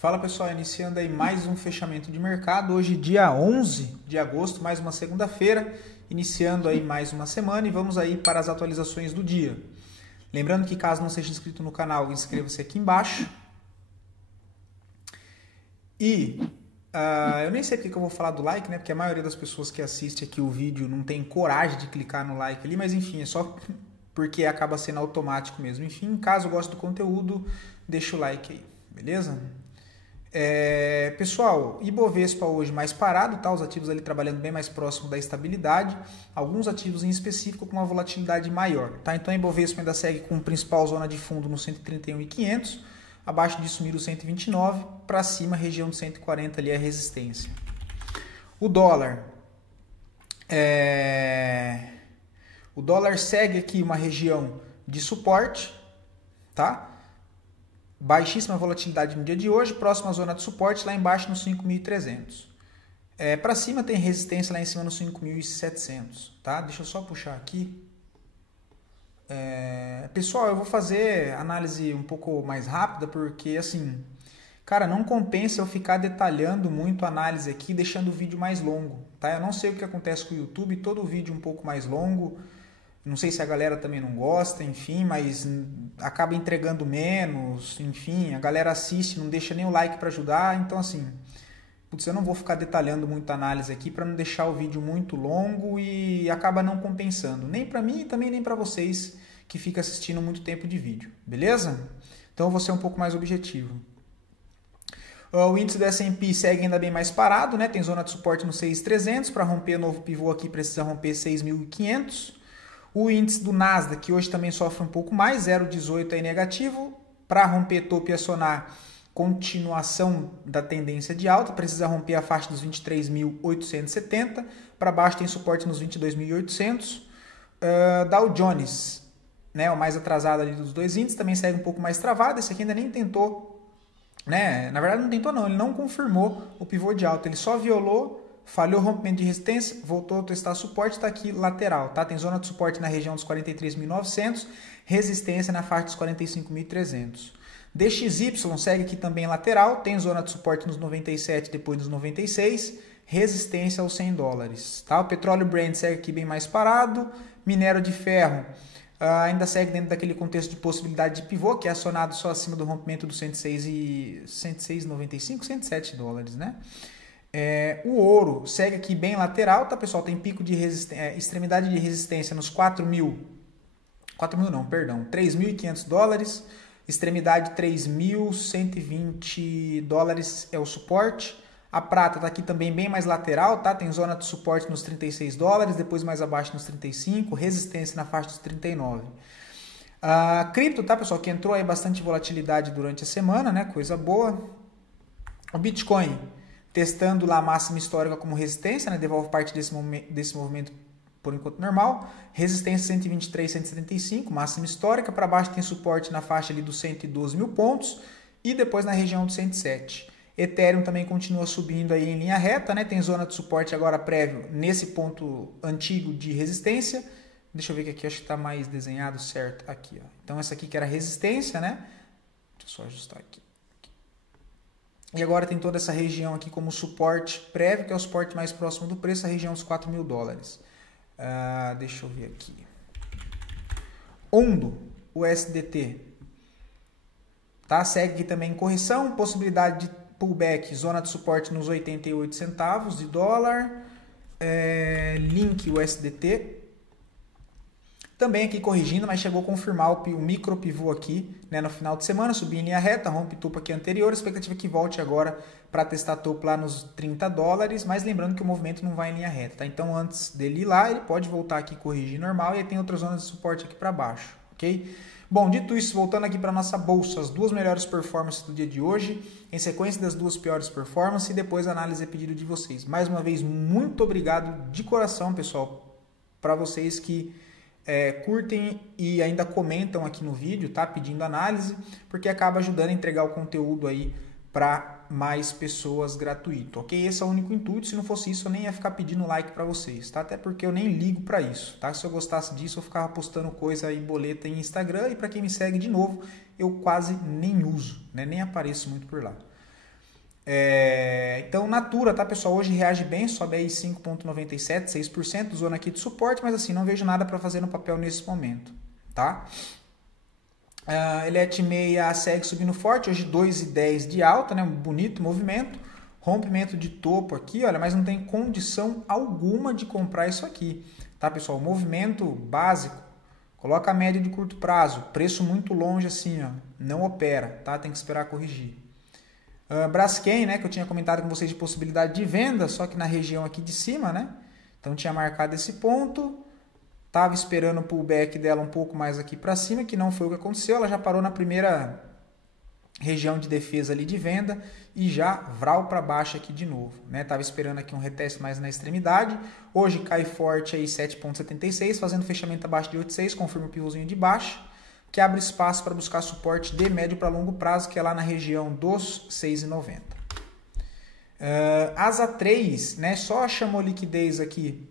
Fala pessoal, iniciando aí mais um fechamento de mercado, hoje dia 11 de agosto, mais uma segunda-feira, iniciando aí mais uma semana e vamos aí para as atualizações do dia. Lembrando que caso não seja inscrito no canal, inscreva-se aqui embaixo. E eu nem sei porque que eu vou falar do like, né? Porque a maioria das pessoas que assiste aqui o vídeo não tem coragem de clicar no like ali, mas enfim, é só porque acaba sendo automático mesmo. Enfim, caso goste do conteúdo, deixa o like aí, beleza? Pessoal, Ibovespa hoje mais parado, tá? Os ativos ali trabalhando bem mais próximo da estabilidade, alguns ativos em específico com uma volatilidade maior, tá? Então a Ibovespa ainda segue com a principal zona de fundo no 131.500, abaixo disso mira o 129, para cima região de 140 ali é a resistência. O dólar segue aqui uma região de suporte, tá? Baixíssima volatilidade no dia de hoje, próxima zona de suporte lá embaixo no 5.300. Para cima tem resistência lá em cima no 5.700, tá? Deixa eu só puxar aqui. Pessoal, eu vou fazer análise um pouco mais rápida porque assim, cara, não compensa eu ficar detalhando muito a análise aqui, deixando o vídeo mais longo, tá? Eu não sei o que acontece com o YouTube, todo o vídeo um pouco mais longo. Não sei se a galera também não gosta, enfim, mas acaba entregando menos, enfim, a galera assiste, não deixa nem o like para ajudar, então assim, putz, eu não vou ficar detalhando muito a análise aqui para não deixar o vídeo muito longo e acaba não compensando, nem para mim e também nem para vocês que ficam assistindo muito tempo de vídeo, beleza? Então eu vou ser um pouco mais objetivo. O índice do S&P segue ainda bem mais parado, né? Tem zona de suporte no 6.300, para romper novo pivô aqui precisa romper 6.500. O índice do Nasdaq, que hoje também sofre um pouco mais, 0,18 é negativo. Para romper topo e acionar continuação da tendência de alta, precisa romper a faixa dos 23.870. Para baixo tem suporte nos 22.800. Dow Jones, né, o mais atrasado ali dos dois índices, também segue um pouco mais travado. Esse aqui ainda nem tentou, né? Na verdade não tentou não, ele não confirmou o pivô de alta, ele só violou. Falhou o rompimento de resistência, voltou a testar suporte, está aqui lateral, tá? Tem zona de suporte na região dos 43.900, resistência na faixa dos 45.300. DXY segue aqui também lateral, tem zona de suporte nos 97, depois nos 96, resistência aos $100, tá? O petróleo Brent segue aqui bem mais parado, minério de ferro ainda segue dentro daquele contexto de possibilidade de pivô, que é acionado só acima do rompimento dos 106,95, $107, né? O ouro segue aqui bem lateral, tá pessoal? Tem pico de extremidade de resistência nos 3.500 extremidade $3.120 é o suporte. A prata está aqui também bem mais lateral, tá? Tem zona de suporte nos $36, depois mais abaixo nos 35, resistência na faixa dos 39. Cripto, tá pessoal? Que entrou aí bastante volatilidade durante a semana, né? Coisa boa. O Bitcoin testando lá a máxima histórica como resistência, né? Devolve parte desse movimento por enquanto normal. Resistência 123, 175, máxima histórica. Para baixo tem suporte na faixa ali dos 112 mil pontos e depois na região dos 107. Ethereum também continua subindo aí em linha reta, né? Tem zona de suporte agora prévio nesse ponto antigo de resistência. Deixa eu ver que aqui acho que está mais desenhado certo aqui, ó. Então essa aqui que era resistência, né? Deixa eu só ajustar aqui. E agora tem toda essa região aqui como suporte prévio, que é o suporte mais próximo do preço, a região dos $4.000. Deixa eu ver aqui. Ondo, o USDT, tá? Segue aqui também em correção, possibilidade de pullback, zona de suporte nos 88 centavos de dólar. Link, o USDT. Também aqui corrigindo, mas chegou a confirmar o micro pivô aqui, né, no final de semana, subir em linha reta, rompe topo aqui anterior, expectativa que volte agora para testar topo lá nos $30, mas lembrando que o movimento não vai em linha reta, tá? Então antes dele ir lá, ele pode voltar aqui e corrigir normal, e aí tem outras zonas de suporte aqui para baixo, ok? Bom, dito isso, voltando aqui para nossa bolsa, as duas melhores performances do dia de hoje, em sequência das duas piores performances e depois a análise a pedido de vocês. Mais uma vez, muito obrigado de coração, pessoal, para vocês que curtem e ainda comentam aqui no vídeo, tá? Pedindo análise, porque acaba ajudando a entregar o conteúdo aí para mais pessoas gratuito, ok? Esse é o único intuito. Se não fosse isso, eu nem ia ficar pedindo like para vocês, tá? Até porque eu nem ligo para isso, tá? Se eu gostasse disso, eu ficava postando coisa e boleta em Instagram, e para quem me segue de novo, eu quase nem uso, né? Nem apareço muito por lá. Então, Natura, tá, pessoal? Hoje reage bem, sobe aí 5,97%, 6%, zona aqui de suporte, mas assim, não vejo nada para fazer no papel nesse momento, tá? Elet 6 segue subindo forte, hoje 2,10 de alta, né? Um bonito movimento, rompimento de topo aqui, olha, mas não tem condição alguma de comprar isso aqui, tá, pessoal? Movimento básico, coloca a média de curto prazo, preço muito longe assim, ó, não opera, tá? Tem que esperar corrigir. Braskem, né, que eu tinha comentado com vocês de possibilidade de venda, só que na região aqui de cima, né? Então tinha marcado esse ponto, estava esperando o pullback dela um pouco mais aqui para cima, que não foi o que aconteceu, ela já parou na primeira região de defesa ali de venda e já vral para baixo aqui de novo, né? Tava esperando aqui um reteste mais na extremidade. Hoje cai forte aí 7,76, fazendo fechamento abaixo de 8,6, confirma o pivôzinho de baixo, que abre espaço para buscar suporte de médio para longo prazo, que é lá na região dos 6,90. Asa 3, né? Só chamou liquidez aqui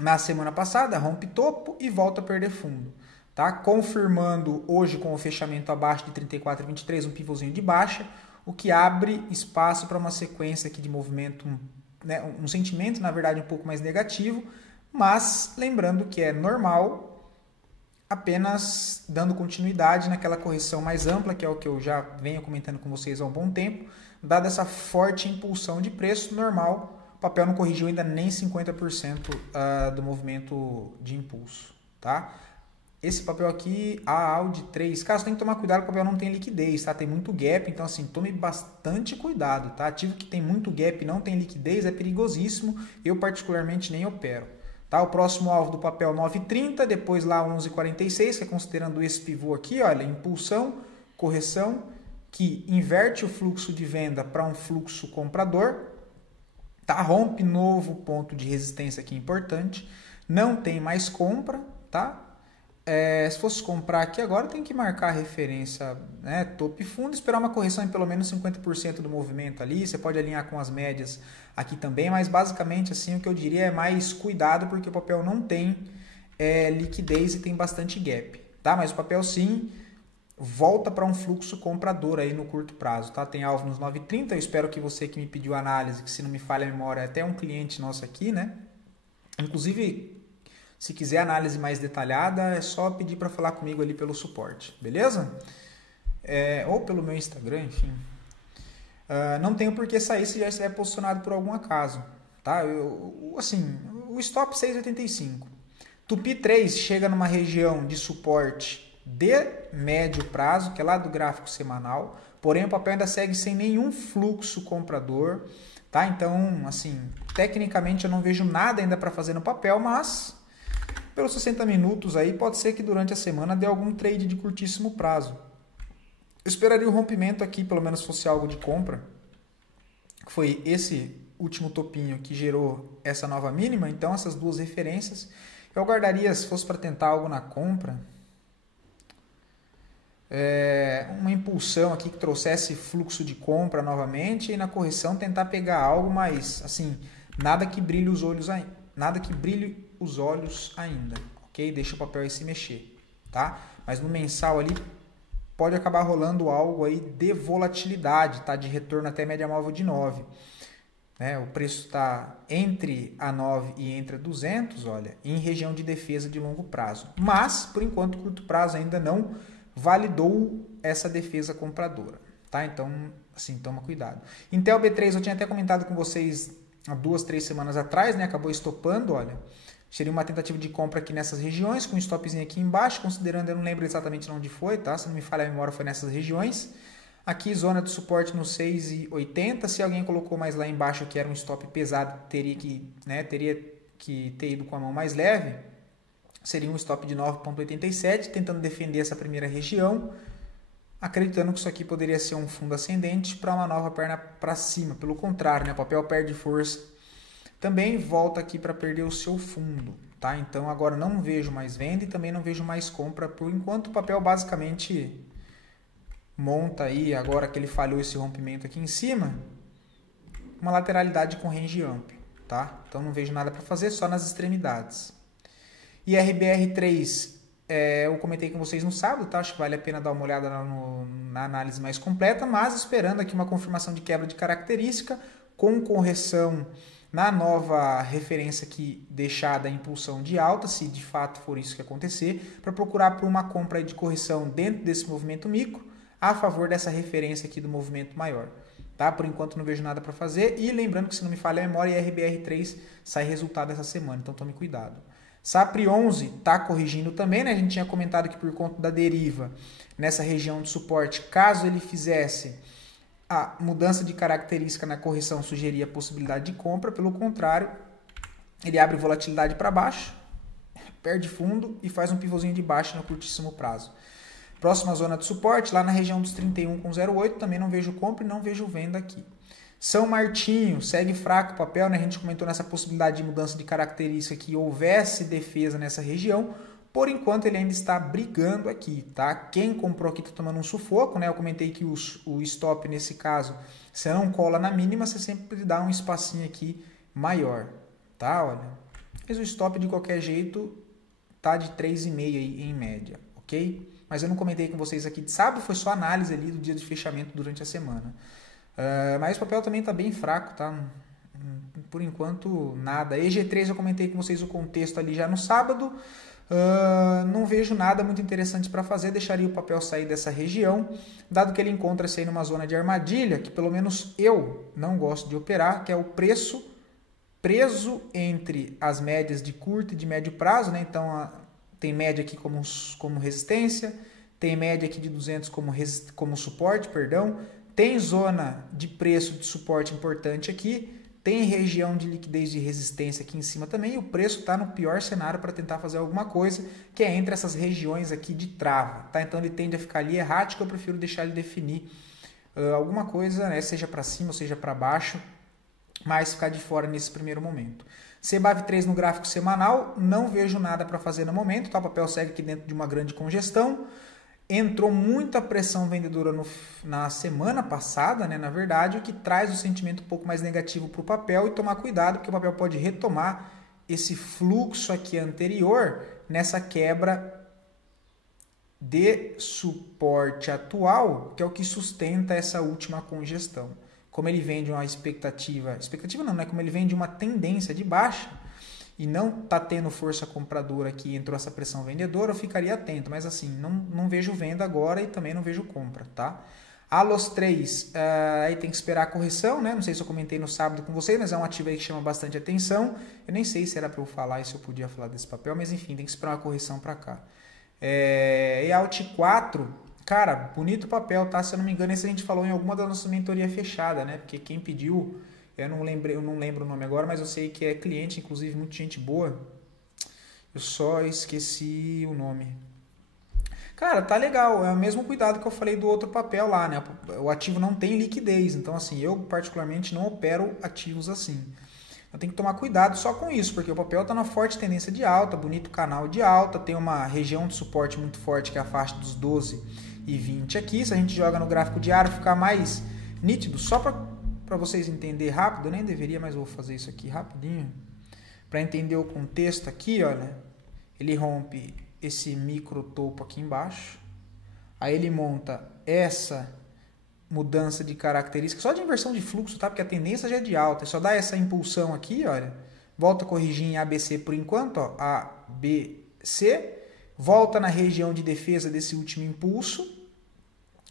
na semana passada, rompe topo e volta a perder fundo. Tá? Confirmando hoje com o fechamento abaixo de 34,23, um pivôzinho de baixa, o que abre espaço para uma sequência aqui de movimento, né? Um sentimento, na verdade, um pouco mais negativo, mas lembrando que é normal, apenas dando continuidade naquela correção mais ampla, que é o que eu já venho comentando com vocês há um bom tempo, dada essa forte impulsão de preço normal, o papel não corrigiu ainda nem 50% do movimento de impulso, tá? Esse papel aqui, a Audi 3, cara, você tem que tomar cuidado que o papel não tem liquidez, tá? Tem muito gap, então assim, tome bastante cuidado, tá? Ativo que tem muito gap e não tem liquidez é perigosíssimo, eu particularmente nem opero. Tá? O próximo alvo do papel 9,30, depois lá 11,46, que é considerando esse pivô aqui, olha, impulsão, correção, que inverte o fluxo de venda para um fluxo comprador, tá? Rompe novo ponto de resistência aqui importante, não tem mais compra, tá? Se fosse comprar aqui agora, tem que marcar a referência, né, topo e fundo, esperar uma correção em pelo menos 50% do movimento ali, você pode alinhar com as médias aqui também, mas basicamente assim o que eu diria é mais cuidado, porque o papel não tem liquidez e tem bastante gap, tá? Mas o papel sim volta para um fluxo comprador aí no curto prazo, tá? Tem alvo nos 9,30, eu espero que você que me pediu análise, que se não me falha a memória, é até um cliente nosso aqui, né? Inclusive, se quiser análise mais detalhada, é só pedir para falar comigo ali pelo suporte, beleza? Ou pelo meu Instagram, enfim. Não tenho por que sair se já estiver posicionado por algum acaso, tá? Assim, o stop 6,85. Tupi 3 chega numa região de suporte de médio prazo, que é lá do gráfico semanal, porém o papel ainda segue sem nenhum fluxo comprador, tá? Então, assim, tecnicamente eu não vejo nada ainda para fazer no papel, mas pelos 60 minutos aí pode ser que durante a semana dê algum trade de curtíssimo prazo. Eu esperaria o rompimento aqui, pelo menos fosse algo de compra, que foi esse último topinho que gerou essa nova mínima, então essas duas referências. Eu guardaria, se fosse para tentar algo na compra, uma impulsão aqui que trouxesse fluxo de compra novamente e na correção tentar pegar algo, mas assim, nada que brilhe os olhos ainda, ok? Deixa o papel aí se mexer, tá? Mas no mensal ali pode acabar rolando algo aí de volatilidade, tá? De retorno até média móvel de 9. Né? O preço está entre a 9 e entre a 200, olha, em região de defesa de longo prazo. Mas, por enquanto, curto prazo ainda não validou essa defesa compradora, tá? Então, assim, toma cuidado. Intel B3, eu tinha até comentado com vocês há 2, 3 semanas atrás, né? Acabou estopando, olha. Seria uma tentativa de compra aqui nessas regiões, com um stopzinho aqui embaixo, considerando, eu não lembro exatamente onde foi, tá? Se não me falha a memória, foi nessas regiões. Aqui, zona de suporte no 6,80. Se alguém colocou mais lá embaixo que era um stop pesado, teria que ter ido com a mão mais leve. Seria um stop de 9,87, tentando defender essa primeira região, acreditando que isso aqui poderia ser um fundo ascendente para uma nova perna para cima. Pelo contrário, né? O papel perde força. Também volta aqui para perder o seu fundo, tá? Então agora não vejo mais venda e também não vejo mais compra por enquanto. O papel basicamente monta aí, agora que ele falhou esse rompimento aqui em cima, uma lateralidade com range amplo, tá? Então não vejo nada para fazer, só nas extremidades. E RBR3 eu comentei com vocês no sábado, tá? Acho que vale a pena dar uma olhada na análise mais completa, mas esperando aqui uma confirmação de quebra de característica com correção na nova referência aqui deixada a impulsão de alta, se de fato for isso que acontecer, para procurar por uma compra de correção dentro desse movimento micro a favor dessa referência aqui do movimento maior. Tá? Por enquanto não vejo nada para fazer e lembrando que se não me falha a memória, RBR3 sai resultado essa semana, então tome cuidado. SAPRE 11 está corrigindo também, né? A gente tinha comentado que por conta da deriva nessa região de suporte, caso ele fizesse a mudança de característica na correção, sugeria a possibilidade de compra, pelo contrário, ele abre volatilidade para baixo, perde fundo e faz um pivôzinho de baixo no curtíssimo prazo. Próxima zona de suporte, lá na região dos 31,08, também não vejo compra e não vejo venda aqui. São Martinho, segue fraco o papel, né? A gente comentou nessa possibilidade de mudança de característica que houvesse defesa nessa região. Por enquanto ele ainda está brigando aqui, tá? Quem comprou aqui está tomando um sufoco, né? Eu comentei que o stop nesse caso, se não cola na mínima, você sempre dá um espacinho aqui maior, tá? Olha, mas o stop de qualquer jeito tá de 3,5 aí em média, ok? Mas eu não comentei com vocês aqui de sábado, foi só análise ali do dia de fechamento durante a semana. Mas o papel também está bem fraco, tá? Por enquanto, nada. EG3 eu comentei com vocês o contexto ali já no sábado. Não vejo nada muito interessante para fazer. Deixaria o papel sair dessa região, dado que ele encontra-se aí numa zona de armadilha, que pelo menos eu não gosto de operar, que é o preço preso entre as médias de curto e de médio prazo, né? Então, tem média aqui como resistência, tem média aqui de 200 como suporte, perdão. Tem zona de preço de suporte importante aqui, tem região de liquidez de resistência aqui em cima também, e o preço está no pior cenário para tentar fazer alguma coisa, que é entre essas regiões aqui de trava, tá? Então ele tende a ficar ali errático, eu prefiro deixar ele definir alguma coisa, né? Seja para cima ou seja para baixo, mas ficar de fora nesse primeiro momento. CBAV3 no gráfico semanal, não vejo nada para fazer no momento, tá? O papel segue aqui dentro de uma grande congestão. Entrou muita pressão vendedora na semana passada, né, na verdade, o que traz o sentimento um pouco mais negativo para o papel e tomar cuidado, porque o papel pode retomar esse fluxo aqui anterior nessa quebra de suporte atual, que é o que sustenta essa última congestão. Como ele vem de uma expectativa não, né, como ele vem de uma tendência de baixa, e não está tendo força compradora aqui, entrou essa pressão vendedora, eu ficaria atento, mas assim, não vejo venda agora e também não vejo compra, tá? Alos 3, aí tem que esperar a correção, né? Não sei se eu comentei no sábado com vocês, mas é um ativo aí que chama bastante atenção. Eu nem sei se era para eu falar e se eu podia falar desse papel, mas enfim, tem que esperar uma correção para cá. EALT 4, cara, bonito papel, tá? Se eu não me engano, esse a gente falou em alguma da nossa mentoria fechada, né? Porque quem pediu... Eu não lembro o nome agora, mas eu sei que é cliente, inclusive, muita gente boa. Eu só esqueci o nome. Cara, tá legal. É o mesmo cuidado que eu falei do outro papel lá, né? O ativo não tem liquidez. Então, assim, eu particularmente não opero ativos assim. Eu tenho que tomar cuidado só com isso, porque o papel tá numa forte tendência de alta, bonito canal de alta, tem uma região de suporte muito forte, que é a faixa dos 12 e 20 aqui. Se a gente joga no gráfico diário, ficar mais nítido, só para vocês entenderem rápido, eu nem deveria, mas vou fazer isso aqui rapidinho. Para entender o contexto aqui, olha, ele rompe esse micro topo aqui embaixo, aí ele monta essa mudança de característica, só de inversão de fluxo, tá? Porque a tendência já é de alta, é só dar essa impulsão aqui, olha, volta a corrigir em ABC por enquanto, ó, ABC, volta na região de defesa desse último impulso,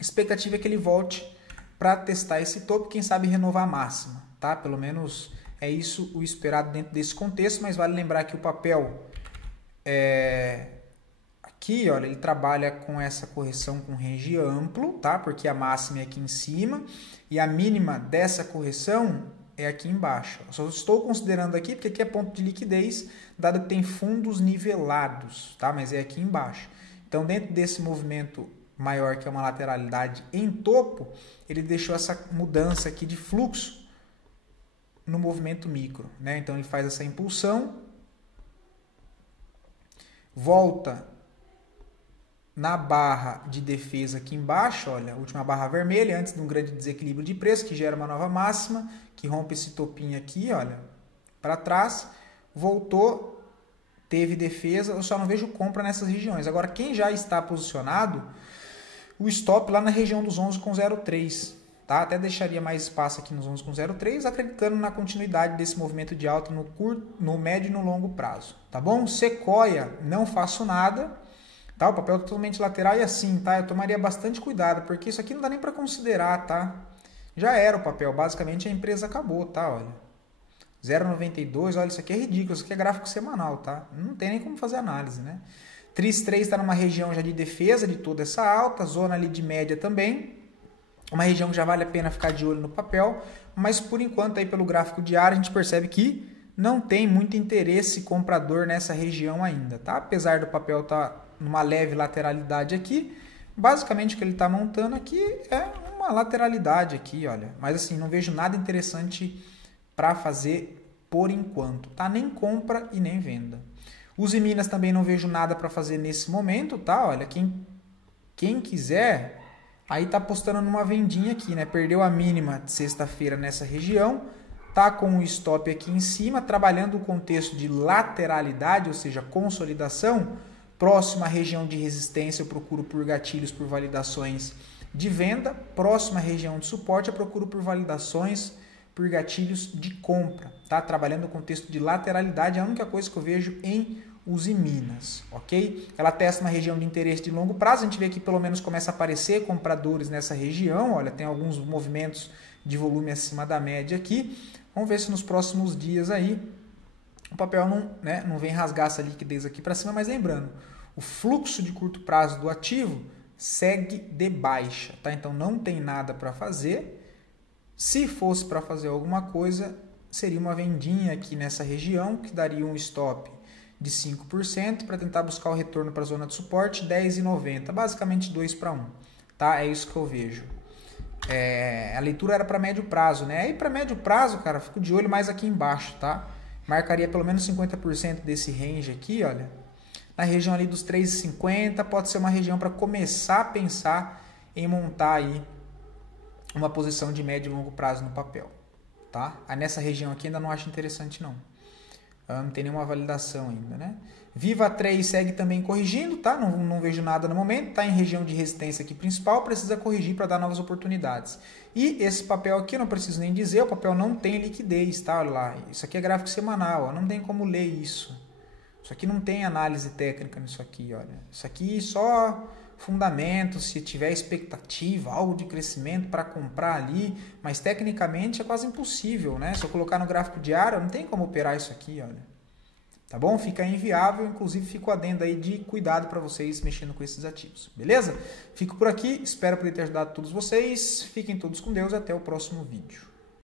expectativa é que ele volte para testar esse topo, quem sabe renovar a máxima, tá? Pelo menos é isso o esperado dentro desse contexto, mas vale lembrar que o papel aqui, olha, ele trabalha com essa correção com range amplo, tá? Porque a máxima é aqui em cima e a mínima dessa correção é aqui embaixo. Eu só estou considerando aqui porque aqui é ponto de liquidez, dado que tem fundos nivelados, tá? Mas é aqui embaixo. Então, dentro desse movimento maior, que é uma lateralidade em topo, ele deixou essa mudança aqui de fluxo no movimento micro, né? Então ele faz essa impulsão, volta na barra de defesa aqui embaixo, olha, a última barra vermelha, antes de um grande desequilíbrio de preço, que gera uma nova máxima, que rompe esse topinho aqui, olha, para trás, voltou, teve defesa, eu só não vejo compra nessas regiões. Agora, quem já está posicionado, o stop lá na região dos 11,03, tá? Até deixaria mais espaço aqui nos 11,03, acreditando na continuidade desse movimento de alta no curto, no médio e no longo prazo, tá bom? Sequoia, não faço nada, tá? O papel totalmente lateral e assim, tá? Eu tomaria bastante cuidado, porque isso aqui não dá nem para considerar, tá? Já era o papel, basicamente a empresa acabou, tá? Olha, 0,92, olha, isso aqui é ridículo, isso aqui é gráfico semanal, tá? Não tem nem como fazer análise, né? TRIS 3 está numa região já de defesa de toda essa alta, zona ali de média também, uma região que já vale a pena ficar de olho no papel, mas por enquanto aí pelo gráfico diário a gente percebe que não tem muito interesse comprador nessa região ainda, tá? Apesar do papel estar numa leve lateralidade aqui, basicamente o que ele está montando aqui é uma lateralidade aqui, olha, mas assim, não vejo nada interessante para fazer por enquanto, tá? Nem compra e nem venda. Uzi Minas também não vejo nada para fazer nesse momento, tá? Olha, quem quiser, aí tá apostando numa vendinha aqui, né? Perdeu a mínima de sexta-feira nessa região, tá com o stop aqui em cima, trabalhando o contexto de lateralidade, ou seja, consolidação. Próxima região de resistência eu procuro por gatilhos, por validações de venda. Próxima região de suporte eu procuro por validações, por gatilhos de compra, tá? Trabalhando o contexto de lateralidade, é a única coisa que eu vejo em Uzi Minas, ok? Ela testa uma região de interesse de longo prazo, a gente vê que pelo menos começa a aparecer compradores nessa região, olha, tem alguns movimentos de volume acima da média aqui, vamos ver se nos próximos dias aí o papel não vem rasgar essa liquidez aqui para cima, mas lembrando, o fluxo de curto prazo do ativo segue de baixa, tá? Então não tem nada para fazer. Se fosse para fazer alguma coisa, seria uma vendinha aqui nessa região, que daria um stop de 5% para tentar buscar o retorno para a zona de suporte, 10,90, basicamente 2 para 1, tá? É isso que eu vejo. A leitura era para médio prazo, né? Aí para médio prazo, cara, fico de olho mais aqui embaixo, tá? Marcaria pelo menos 50% desse range aqui, olha. Na região ali dos 3,50, pode ser uma região para começar a pensar em montar aí uma posição de médio e longo prazo no papel, tá? Aí nessa região aqui ainda não acho interessante não. Não tem nenhuma validação ainda, né? Viva 3 segue também corrigindo, tá? Não vejo nada no momento, tá em região de resistência aqui principal, precisa corrigir para dar novas oportunidades. E esse papel aqui, eu não preciso nem dizer, o papel não tem liquidez, tá? Olha lá, isso aqui é gráfico semanal, ó, não tem como ler isso. Isso aqui não tem análise técnica nisso aqui, olha. Isso aqui só fundamento, se tiver expectativa, algo de crescimento para comprar ali, mas tecnicamente é quase impossível, né? Se eu colocar no gráfico diário, não tem como operar isso aqui, olha. Tá bom? Fica inviável, inclusive fico adendo aí de cuidado para vocês mexendo com esses ativos, beleza? Fico por aqui, espero poder ter ajudado todos vocês, fiquem todos com Deus, até o próximo vídeo.